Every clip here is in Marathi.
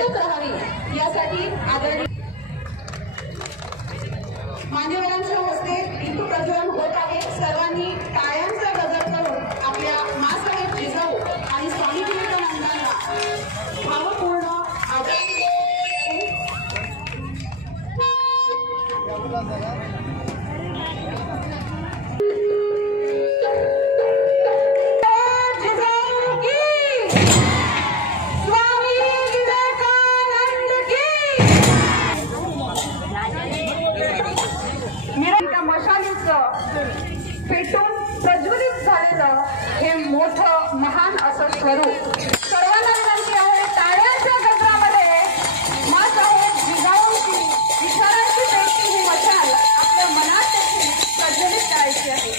एकच राहावी यासाठी आदरणीय मान्यवरांच्या हस्ते दीप प्रज्वलन होत आहे। सर्वांनी टाळ्यांचा गजर करून आपल्या मासाहेब जिजाऊ आणि स्वामी विवेकानंदांना भावपूर्ण आदरांजली पेटून प्रज्वलित झालेलं हे मोठं महान असं स्वरूप सर्वांना विनंती आहे टाळ्यांच्या गजरामध्ये मासाहेब जिजाऊंची विचारांची पेटती ही मशाल आपल्या मनात देखील प्रज्वलित करायची आहे।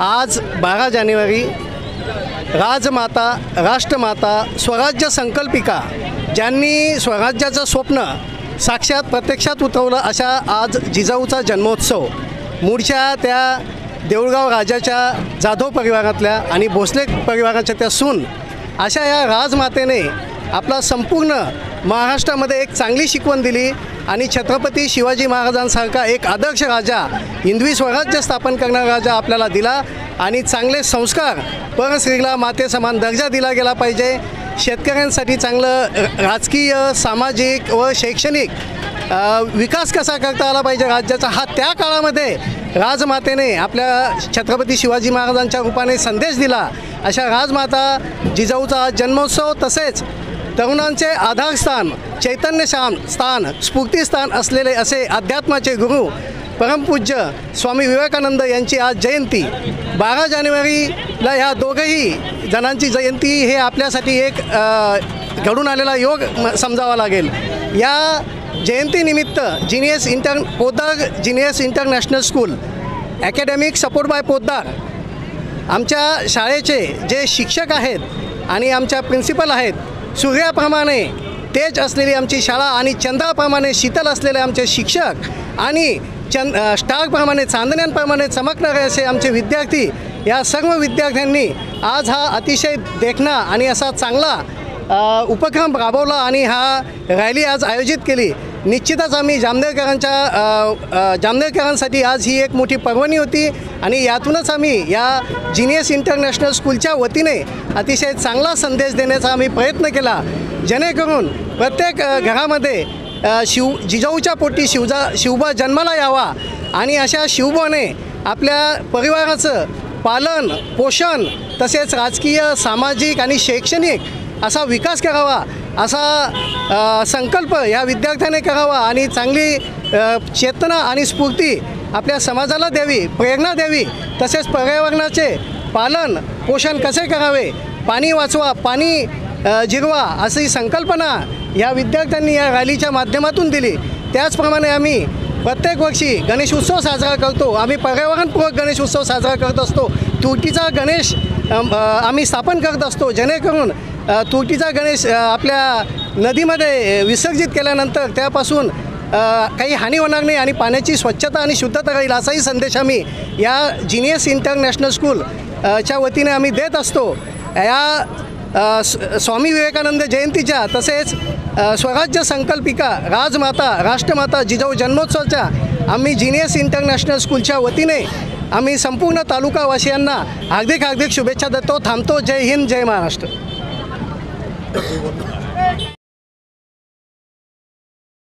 आज 12 जानेवारी राजमाता राष्ट्रमाता स्वराज्य संकल्पिका ज्यांनी स्वराज्याचं स्वप्न साक्षात प्रत्यक्षात उतरवलं अशा आज जिजाऊचा जन्मोत्सव मूळच्या त्या देऊळगाव राजाच्या जाधव परिवारातल्या आणि भोसले परिवाराच्या त्या सून अशा या राजमातेने आपला संपूर्ण महाराष्ट्रामध्ये एक चांगली शिकवण दिली आणि छत्रपती शिवाजी महाराजांसारखा एक आदर्श राजा हिंदवी स्वराज्य स्थापन करणारा राजा आपल्याला दिला आणि चांगले संस्कार परस्त्रीला मातेसमान दर्जा दिला गेला पाहिजे. शेतकऱ्यांसाठी चांगलं राजकीय सामाजिक व शैक्षणिक विकास कसा करता आला पाहिजे राज्याचा हा त्या काळामध्ये राजमातेने आपल्या छत्रपती शिवाजी महाराजांच्या रूपाने संदेश दिला. अशा राजमाता जिजाऊचा जन्मोत्सव तसेच तरुणांचे आधारस्थान चैतन्य स्थान स्फूर्तिस्थान असलेले असे अध्यात्माचे गुरु परमपूज्य स्वामी विवेकानंद यांची आज जयंती 12 जानेवारीला ह्या दोघंही जणांची जयंती हे आपल्यासाठी एक घडून आलेला योग समजावा लागेल. या जयंतीनिमित्त Poddar genius international school academic support bye Poddar आमच्या शाळेचे जे शिक्षक आहेत आणि आमच्या प्रिन्सिपल आहेत सूर्याप्रमाणे तेज असलेली आमची शाळा आणि चंद्राप्रमाणे शीतल असलेले आमचे शिक्षक आणि स्टारप्रमाणे चांदण्यांप्रमाणे चमकणारे असे आमचे विद्यार्थी या सर्व विद्यार्थ्यांनी आज हा अतिशय देखणा आणि असा चांगला उपक्रम राबवला आणि हा रॅली आज आयोजित केली. निश्चितच आम्ही जामनेरकरांसाठी आज ही एक मोठी पर्वणी होती आणि यातूनच आम्ही या जीनियस इंटरनॅशनल स्कूलच्या वतीने अतिशय चांगला संदेश देण्याचा आम्ही प्रयत्न केला जेणेकरून प्रत्येक घरामध्ये जिजाऊच्या पोटी शिवबा जन्माला यावा आणि अशा शिवबाने आपल्या परिवाराचं पालन पोषण तसेच राजकीय सामाजिक आणि शैक्षणिक असा विकास करावा असा संकल्प या विद्यार्थ्याने करावा आणि चांगली चेतना आणि स्फूर्ती आपल्या समाजाला द्यावी प्रेरणा द्यावी. तसेच पर्यावरणाचे पालन पोषण कसे करावे पाणी वाचवा पाणी जिरवा अशी संकल्पना या विद्यार्थ्यांनी या रॅलीच्या माध्यमातून दिली. त्याचप्रमाणे आम्ही प्रत्येक वर्षी गणेश उत्सव साजरा करतो. आम्ही पर्यावरणपूरक गणेश उत्सव साजरा करत असतो. तुरटीचा गणेश आम्ही स्थापन करत असतो जेणेकरून तुरटीचा गणेश आपल्या नदीमध्ये विसर्जित केल्यानंतर त्यापासून काही हानी होणार नाही आणि पाण्याची स्वच्छता आणि शुद्धता राहील असाही संदेश आम्ही या जीनियस इंटरनॅशनल स्कूलच्या वतीने आम्ही देत असतो. या स्वामी विवेकानंद जयंतीच्या तसेच स्वराज्य संकल्पिका राजमाता राष्ट्रमाता जिजाऊ जन्मोत्सवाच्या आम्ही जीनियस इंटरनॅशनल स्कूलच्या वतीने आम्ही संपूर्ण तालुकावासियांना हार्दिक शुभेच्छा देतो. थांबतो. जय हिंद जय महाराष्ट्र.